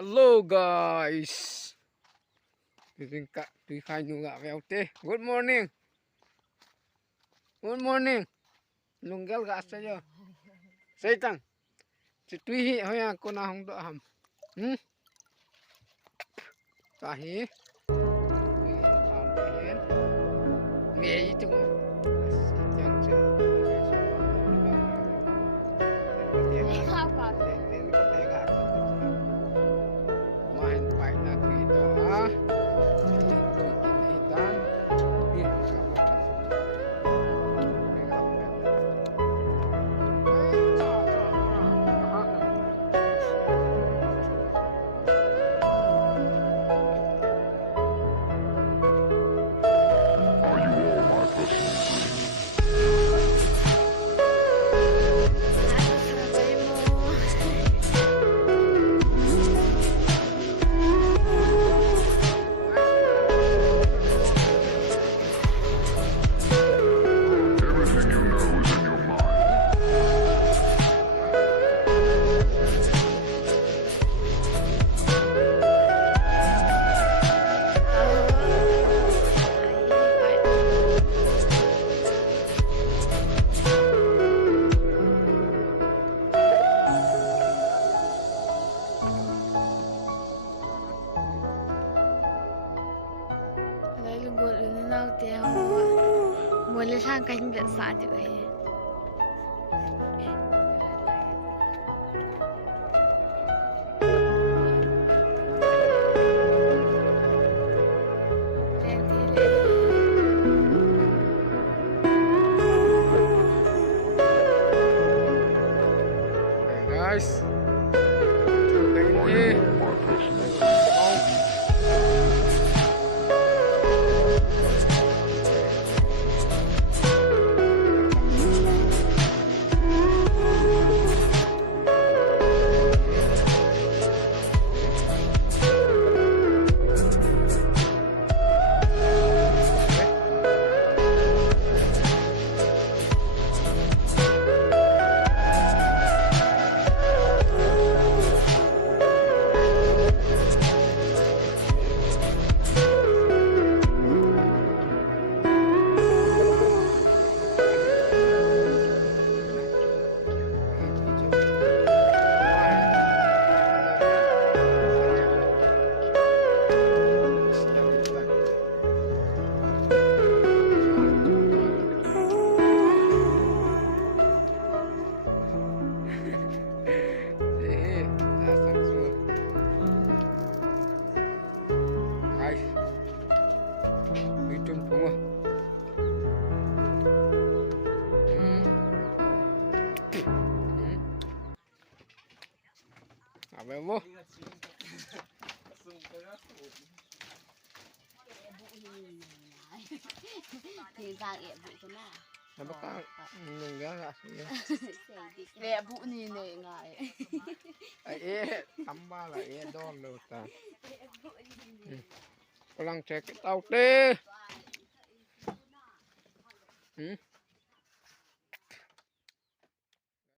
Hello guys. Tuy khai nhu gạ vèo tê. Good morning. Good morning. Lunggal gạ sa yo. Say tang. Si tuy hi hoya ko na hong do ham. Ta hi. Tuy ham ta hen. Nge yi chung. Chang che. Nên có thể gạ. Main pai na tuy to ha. Boleh sang kain tak sah tu eh. Guys. Apa mo? Thì ra ẹ vụ thế nào? Apa ka? Nunggal gak sih? Ẹ vụ ni này ngại. Tambah lah don lo ta. Pulang cek tau deh.